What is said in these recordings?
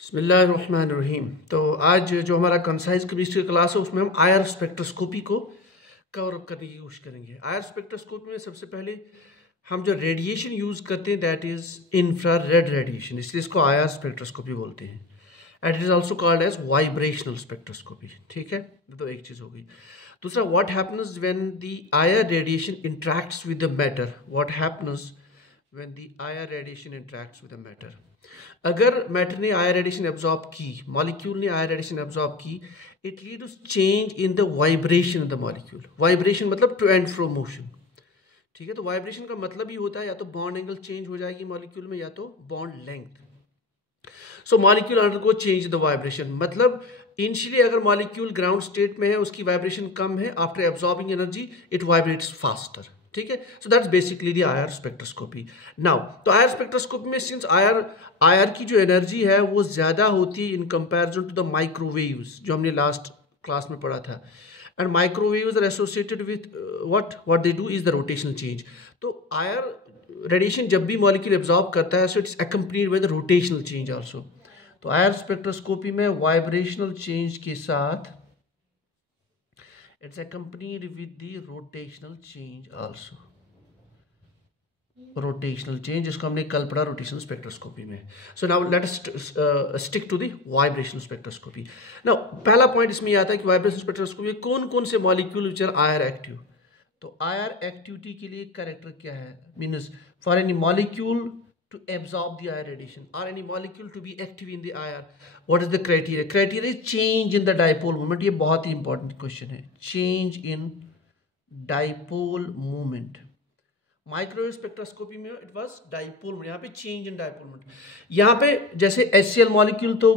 बिस्मिल्लाहिर्रहमानिर्रहीम। तो आज जो हमारा कंसाइज केमिस्ट्री क्लास है उसमें हम आईआर स्पेक्ट्रोस्कोपी को कवर अप करने की कोशिश करेंगे। आईआर स्पेक्ट्रोस्कोपी में सबसे पहले हम जो रेडिएशन यूज़ करते हैं दैट इज़ इंफ्रारेड रेडिएशन, इसलिए इसको आईआर स्पेक्ट्रोस्कोपी बोलते हैं and it is also called as vibrational spectroscopy. ठीक है, तो एक चीज़ हो गई। दूसरा, what happens when the IR radiation interacts with the matter. What happens when the IR radiation interacts with the matter. अगर मैटर ने आयर रेडिएशन एब्जॉर्ब की, मॉलिक्यूल ने आयर रेडिएशन एब्जॉर्ब की, it lead to change in the vibration of the molecule. Vibration मतलब to and fro motion. ठीक है, तो vibration का मतलब ही होता है या तो बॉन्ड एंगल चेंज हो जाएगी मॉलिक्यूल में या तो bond length. So molecule undergo change the vibration, मतलब इनिशियली अगर मॉलिक्यूल ग्राउंड स्टेट में है, उसकी वाइब्रेशन कम है, after absorbing energy it vibrates faster. ठीक है, so that's basically the IR spectroscopy. Now तो आईआर स्पेक्ट्रोस्कोपी में सिंस आईआर की जो एनर्जी है वो ज्यादा होती है in comparison to the microwaves जो हमने लास्ट क्लास में पढ़ा था। And microwaves are associated with what they do is the rotational change. तो आईआर रेडिएशन जब भी मॉलिक्यूल एब्जॉर्ब करता है so it's accompanied with rotational change also. तो आईआर स्पेक्ट्रोस्कोपी में वाइब्रेशनल चेंज के साथ it's accompanied with the rotational change also। Rotational change जिसको हमने कल पढ़ा रोटेशनल स्पेक्ट्रोस्कोपी में। So now let us stick to the vibrational spectroscopy. Now पहला पॉइंट इसमें आता है कि वाइब्रेशनल स्पेक्ट्रोस्कोपी में कौन कौन से molecule which are IR active. तो आईआर एक्टिविटी के लिए कैरेक्टर क्या है, means for any molecule to absorb the IR radiation or any molecule to be active in the IR, what is the criteria? Criteria is change in the dipole moment। ये बहुत ही important question है, change in dipole moment। Microwave spectroscopy में it was dipole moment, यहाँ पे change इन dipole moment. यहाँ पे जैसे HCl molecule तो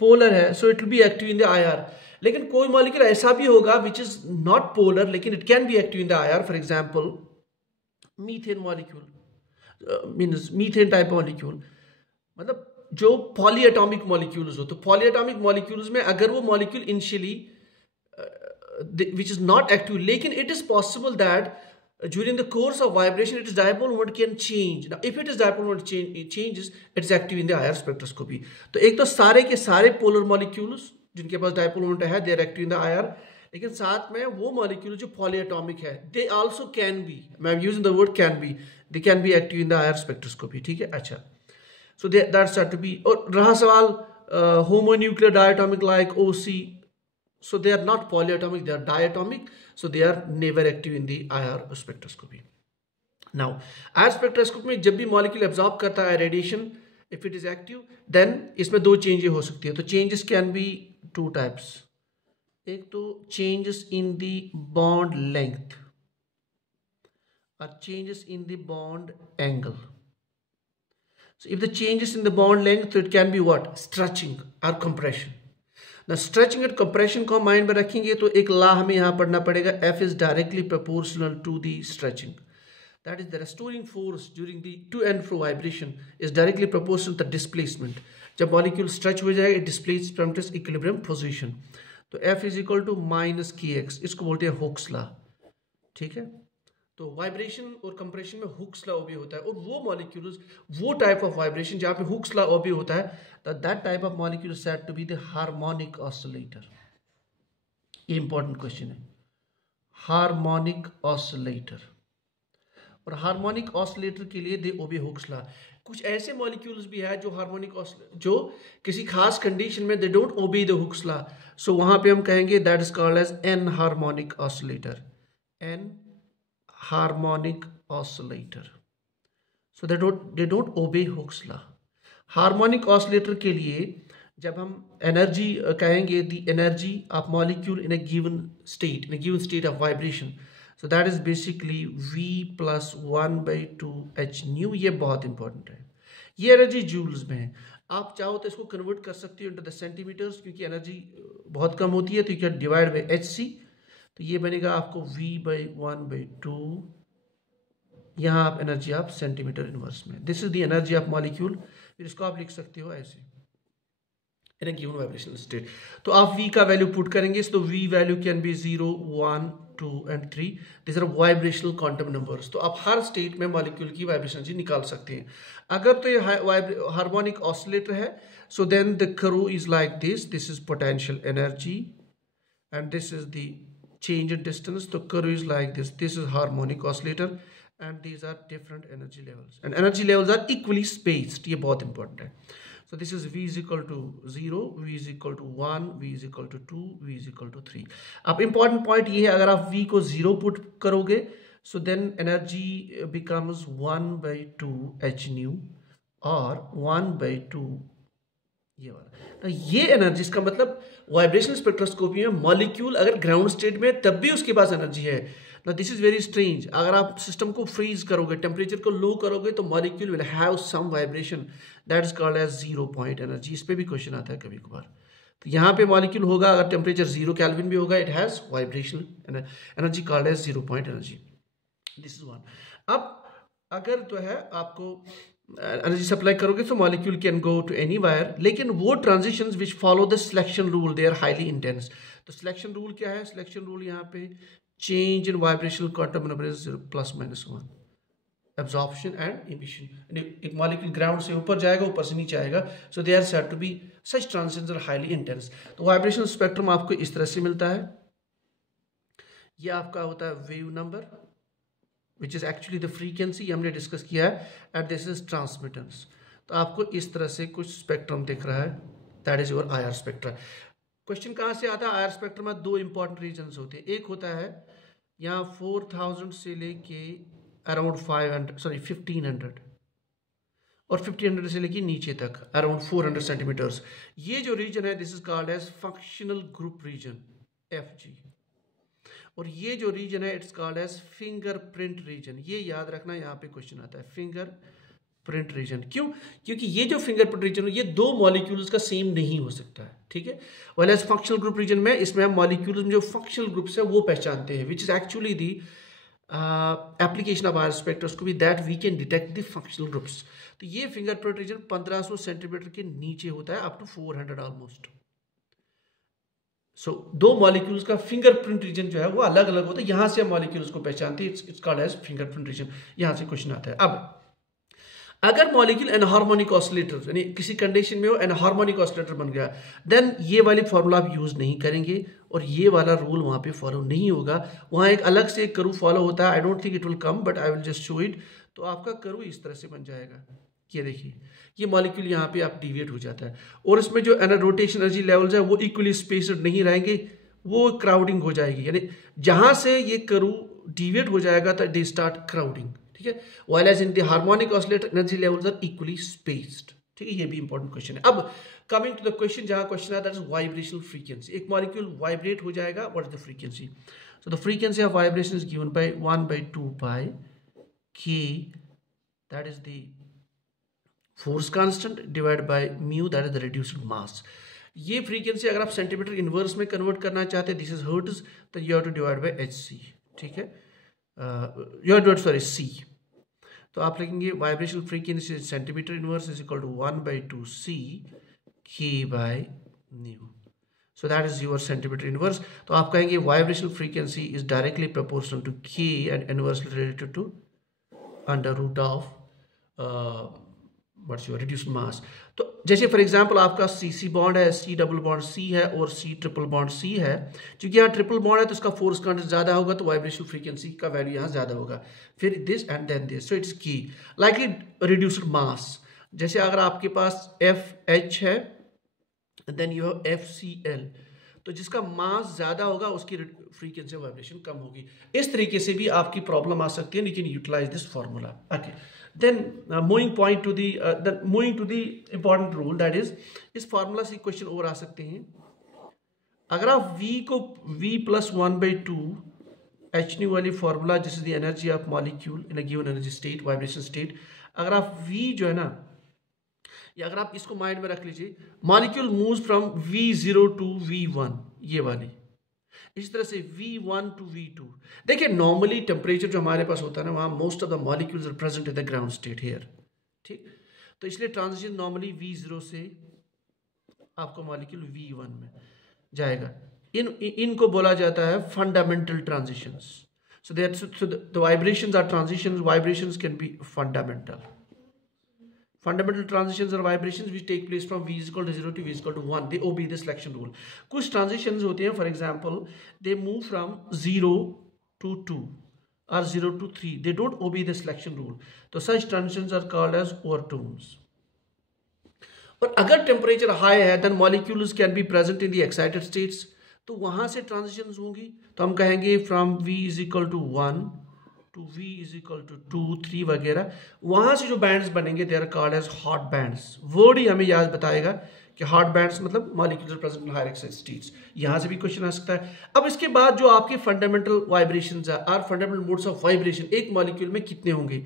पोलर है so it will be active in the IR, लेकिन कोई मॉलिक्यूल ऐसा भी होगा विच इज नॉट पोलर लेकिन it can be active in the IR। For example methane molecule, means methane type molecule, मतलब जो पॉलीएटॉमिक मॉलिक्यूल्स हो। तो पॉलीएटॉमिक मॉलिक्यूल्स में अगर वो molecule initially which is not active, लेकिन it is possible that during the course of vibration its dipole moment can change। Now if it is dipole moment changes it's active in the IR spectroscopy। तो एक तो सारे के सारे polar molecules जिनके पास dipole moment है they are active in the IR, लेकिन साथ में वो मॉलिक्यूल जो पॉलीएटॉमिक है they also can be, मैं using the word can be, they can be active in the IR spectroscopy। ठीक है, अच्छा, so that's said to be। और रहा सवाल homonuclear diatomic like OC, so they are not polyatomic, they are diatomic, so they are never active in the IR spectroscopy। now IR spectroscopy में जब भी molecule absorb करता है radiation, if it is active then इसमें दो changes हो सकती है। तो changes can be two types, एक तो changes in the bond length और changes in the bond angle. so if the changes in the bond length so it can be what, stretching or compression। Stretching and compression को हम mind में रखेंगे तो एक law हमें यहां पढ़ना पड़ेगा, F is directly proportional to the stretching, that is the restoring force during the to and fro vibration is directly proportional to displacement. जब मॉलिक्यूल स्ट्रेच हो जाएगा it displace from its equilibrium position. तो F is equal to minus kx, इसको बोलते हैं Hooke's law. ठीक है, तो वाइब्रेशन और कंप्रेशन में हुक्स लॉ ओबे होता है, और वो मॉलिक्यूल्स, वो टाइप ऑफ वाइब्रेशन जहां पे हुक्स लॉ ओबे होता है, that type of molecule is said to be the harmonic oscillator. ये इंपॉर्टेंट क्वेश्चन है, हार्मोनिक ऑसिलेटर। और हार्मोनिक ऑसिलेटर के लिए दे ओबे हुक्स लॉ। कुछ ऐसे मॉलिक्यूल्स भी है जो हार्मोनिक जो किसी खास कंडीशन में they don't obey the Hooke's law, so वहां पे हम कहेंगे that is called as anharmonic oscillator, an harmonic oscillator, so they don't obey Hooke's law। Harmonic oscillator के लिए जब हम एनर्जी कहेंगे, the energy of molecule in a given state of vibration, so that is basically V plus 1/2 h nu. ये बहुत important है, ये energy joules में है। आप चाहो तो इसको कन्वर्ट कर सकते हो इनटू द सेंटीमीटर्स, क्योंकि एनर्जी बहुत कम होती है, तो you can divide by hc, तो ये बनेगा आपको V/1/2। यहाँ आप एनर्जी आप सेंटीमीटर इनवर्स में, this is the energy of molecule. फिर इसको आप लिख सकते हो ऐसे, in a given vibrational state. तो आप V का वैल्यू पुट करेंगे, तो V value can be 0, 1, 2 and 3। This are vibrational quantum numbers. तो आप हर स्टेट में मॉलिक्यूल की वाइब्रेशन एनर्जी निकाल सकते हैं। अगर तो ये हार्मोनिक ऑसिलेटर है, so then the curve is like this is potential energy and this is the change in distance. The curve is like this is harmonic oscillator and these are different energy levels, and energy levels are equally spaced. ये बहुत important है। So this is V is equal to 0, V is equal to 1, V is equal to 2, V is equal to 3। अब important point ये है, अगर आप V को 0 put करोगे, so then energy becomes 1 by 2 h nu और 1 by 2 ये वाला। तो ये एनर्जी, इसका मतलब वाइब्रेशनल स्पेक्ट्रोस्कोपी में मॉलिक्यूल अगर ग्राउंड स्टेट में तब भी उसके पास एनर्जी है ना। This is very strange. अगर आप सिस्टम को फ्रीज करोगे, टेम्परेचर को लो करोगे, तो molecule will have some vibration, that is called as 0 point energy. इस पे भी क्वेश्चन आता है कभी कभार। तो यहाँ पे मॉलिक्यूल होगा, अगर टेम्परेचर 0 केल्विन भी होगा, it has vibrational energy called as 0 point energy. This is one. अब अगर जो है आपको एनर्जी सप्लाई करोगे, तो molecule can go to any higher, लेकिन वो transitions which follow the selection rule they are highly intense. तो सिलेक्शन रूल क्या है? सिलेक्शन रूल यहाँ पे change in vibrational quantum number is ±1, absorption and emission. एक मॉलिक्यूल ग्राउंड से ऊपर जाएगा, ऊपर से नीचे आएगा, so they are said to be such transitions are highly intense. तो वाइब्रेशनल स्पेक्ट्रम आपको इस तरह से मिलता है। ये आपका होता है wave number, which is actually the frequency, हमने डिस्कस किया है, एंड दिस इज ट्रांसमिटेंस। तो आपको इस तरह से कुछ स्पेक्ट्रम दिख रहा है, that is your IR spectra. Question कहाँ से आता है? IR स्पेक्ट्रम में दो इंपॉर्टेंट रीजन्स होते हैं। एक होता है यहाँ 4000 से लेके अराउंड 1500, और 1500 से लेके नीचे तक अराउंड 400 सेंटीमीटर्स। ये जो रीजन है, this is called as functional group region, FG। और ये जो रीजन है, it's called as fingerprint region. ये याद रखना, यहाँ पे क्वेश्चन आता है फिंगरप्रिंट रीजन। क्यों? क्योंकि ये जो फिंगरप्रिंट रीजन है, ये दो मॉलिक्यूल्स का सेम नहीं हो सकता है, ठीक है। Well as functional group region में, इसमें हम मॉलिक्यूल्स में जो फंक्शनल ग्रुप्स है वो पहचानते हैं, which is actually the application of IR spectroscopy, that we can detect the functional groups. तो ये फिंगरप्रिंट रीजन 1500 सेंटीमीटर के नीचे होता है, अप टू 400 ऑलमोस्ट। सो दो मॉलिक्यूल्स का फिंगरप्रिंट रीजन जो है वो अलग अलग होता है, यहां से हम मॉलिक्यूल्स को पहचानते हैं, it's called as fingerprint region. यहां से क्वेश्चन आता है। अब अगर मॉलिक्यूल एनहार्मोनिक ऑसिलेटर, यानी किसी कंडीशन में वो एनहार्मोनिक ऑसिलेटर बन गया, देन ये वाली फॉर्मूला आप यूज नहीं करेंगे, और ये वाला रूल वहां पे फॉलो नहीं होगा। वहां एक अलग से कर्व फॉलो होता है, आई don't think it will come, but I will just show it. तो आपका कर्व इस तरह से बन जाएगा। ये देखिए, ये मॉलिक्यूल यहाँ पे आप डिविएट हो जाता है, और इसमें जो रोटेशन एनर्जी लेवल्स है वो इक्वली स्पेस्ड नहीं रहेंगे, वो क्राउडिंग हो जाएगी। यानी जहां से ये कर्व डिविएट हो जाएगा, तो दे स्टार्ट क्राउडिंग, ठीक है। While as in the harmonic oscillator energy levels are equally spaced, ठीक है। ये भी इंपॉर्टेंट क्वेश्चन है। अब कमिंग टू द क्वेश्चन, जहां क्वेश्चन है दैट इज वाइब्रेशनल फ्रीक्वेंसी। एक मॉलिक्यूल वाइब्रेट हो जाएगा, what is the frequency? So the frequency of vibration is given by 1/2 pi k, that is the force constant, divide by mu, that is the reduced mass. ये frequency अगर आप centimetre inverse में convert करना चाहते हैं, this is hertz, तो you have to divide by hc, ठीक है। You have to sorry c। तो आप लिखेंगे vibrational frequency centimetre inverse is equal to 1/2 c k by nu, so that is your centimetre inverse. तो आप कहेंगे vibrational frequency is directly proportional to k and inversely related to under root of what's your reduced mass. तो जैसे for example आपका CC bond है, C double bond C है, और C triple bond C है। क्योंकि यहाँ ट्रिपल बॉन्ड है, तो इसका फोर्स कांस्टेंट ज्यादा होगा, तो वाइब्रेशनल फ्रीक्वेंसी का वैल्यू यहाँ ज्यादा होगा। फिर this and then this, so it's key likely reduced mass. जैसे अगर आपके पास FH है, देन यू हैव FCl, तो जिसका मास ज्यादा होगा उसकी फ्रीक्वेंसी ऑफ वाइब्रेशन कम होगी। इस तरीके से भी आपकी प्रॉब्लम आ सकती है, लेकिन utilize this formula, okay. Then moving to the important rule, that is, इस फॉर्मूला से क्वेश्चन और आ सकते हैं। अगर आप V को V + 1/2 h nu वाली फॉर्मूला, जिस is the energy of molecule in a given energy state, vibration state, अगर आप V जो है ना, या अगर आप इसको माइंड में रख लीजिए, molecule moves from V0 to V1, ये वाली, इस तरह से V1 to V2। देखिए नॉर्मली टेम्परेचर जो हमारे पास होता है ना, वहाँ most of the molecules are present in the ground state here, ठीक। तो इसलिए ट्रांजिशन नॉर्मली V0 से आपका मॉलिक्यूल V1 में जाएगा। इनको बोला जाता है fundamental transitions. So the vibrations are transitions. Vibrations can be fundamental. Fundamental transitions are vibrations which take place from V is equal to 0 to V is equal to 1. They obey the selection rule. कुछ transitions होते हैं, for example, they move from 0 to 2 or 0 to 3. They don't obey the selection rule. So such transitions are called as overtones. और अगर temperature high है, then molecules can be present in the excited states. तो वहां से transitions होंगी, तो हम कहेंगे from V is equal to 1 to V is equal to 2, 3 वगैरह। वहां से जो बैंड्स बनेंगे they are called as hot bands. Word ही हमें याद बताएगा कि हॉट बैंड्स मतलब molecular present in higher excited states. यहां से भी क्वेश्चन आ सकता है। अब इसके बाद जो आपके फंडामेंटल वाइब्रेशंस है और फंडामेंटल मोड्स ऑफ वाइब्रेशन एक मॉलिक्यूल में कितने होंगे,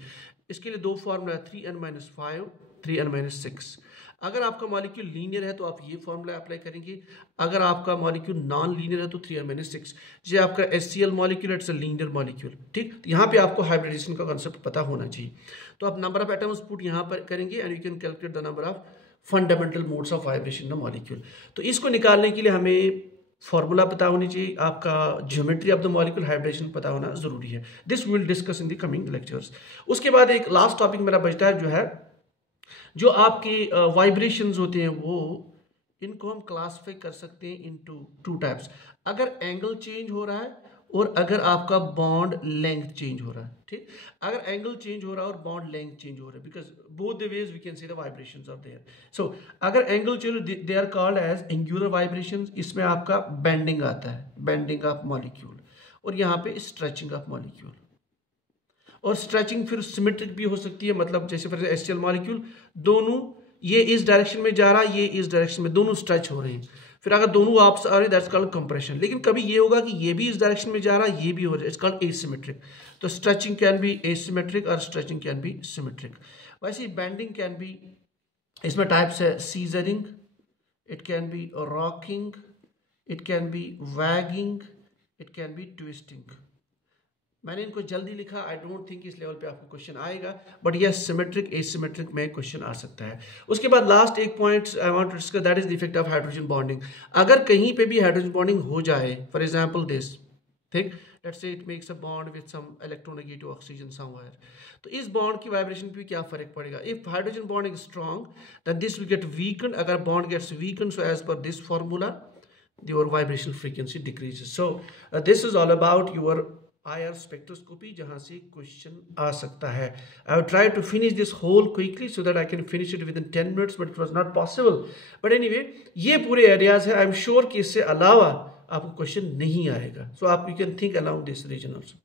इसके लिए दो फॉर्मूला 3n-5, 3n-6। अगर आपका मॉलिक्यूल लीनियर है तो आप ये फॉर्मूला अप्लाई करेंगे, अगर आपका मॉलिक्यूल नॉन लीनियर है तो 3n-6। जो आपका HCl molecule it's a linear molecule, ठीक। तो यहाँ पे आपको हाइब्रिडेशन का कांसेप्ट पता होना चाहिए। तो आप नंबर ऑफ एटम्स पुट यहाँ पर करेंगे and you can calculate the number of fundamental modes of vibration in molecule. तो इसको निकालने के लिए हमें फॉर्मूला पता होनी चाहिए, आपका geometry of the molecule hybridisation पता होना जरूरी है। This will discuss in the coming lectures. उसके बाद एक लास्ट टॉपिक मेरा बचता है, जो है जो आपके वाइब्रेशंस होते हैं वो इनको हम क्लासिफाई कर सकते हैं इनटू 2 टाइप्स। अगर एंगल चेंज हो रहा है और अगर आपका बॉन्ड लेंथ चेंज हो रहा है, ठीक। अगर एंगल चेंज हो रहा है और बॉन्ड लेंथ चेंज हो रहा है, because both the ways we can see the vibrations are there. So अगर angle change, they are called as angular vibrations. इसमें आपका बेंडिंग आता है, बेंडिंग ऑफ मॉलिक्यूल, और यहाँ पे स्ट्रेचिंग ऑफ मॉलिक्यूल। और स्ट्रेचिंग फिर सिमेट्रिक भी हो सकती है, मतलब जैसे फिर HCl मॉलिक्यूल दोनों ये इस डायरेक्शन में जा रहा है, ये इस डायरेक्शन में, दोनों स्ट्रेच हो रहे हैं। फिर अगर दोनों आपस आ रहे हैं दैट्स कॉल्ड कंप्रेशन। लेकिन कभी ये होगा कि ये भी इस डायरेक्शन में जा रहा है, ये भी हो रहा है, इट्स कॉल्ड एसिमेट्रिक। तो स्ट्रेचिंग कैन बी एसिमेट्रिक और स्ट्रेचिंग कैन बी सिमेट्रिक। वैसे बेंडिंग कैन बी, इसमें टाइप्स है scissoring, it can be rocking, it can be wagging, it can be twisting. मैंने इनको जल्दी लिखा, आई डोंट थिंक इस लेवल पे आपको क्वेश्चन आएगा, बट यस सिमेट्रिक एसिमेट्रिक में क्वेश्चन आ सकता है। उसके बाद लास्ट एक point I want to discuss, that is the effect of hydrogen bonding. अगर कहीं पे भी हाइड्रोजन बॉन्डिंग हो जाए, फॉर एग्जांपल दिस, ठीक, let's say it makes a bond with some electronegative oxygen somewhere, तो इस बॉन्ड की वाइब्रेशन पे क्या फर्क पड़ेगा। If hydrogen bonding strong then this will get weakened. अगर bond gets weakened, so as per this formula your vibrational frequency decreases. So this is all about your IR spectroscopy, जहां से question आ सकता है। I will try to finish this whole quickly so that I can finish it within 10 minutes, but it was not possible. But anyway, ये पूरे areas है। I am sure कि इससे अलावा आपको क्वेश्चन नहीं आएगा। So आप you can think along this region also.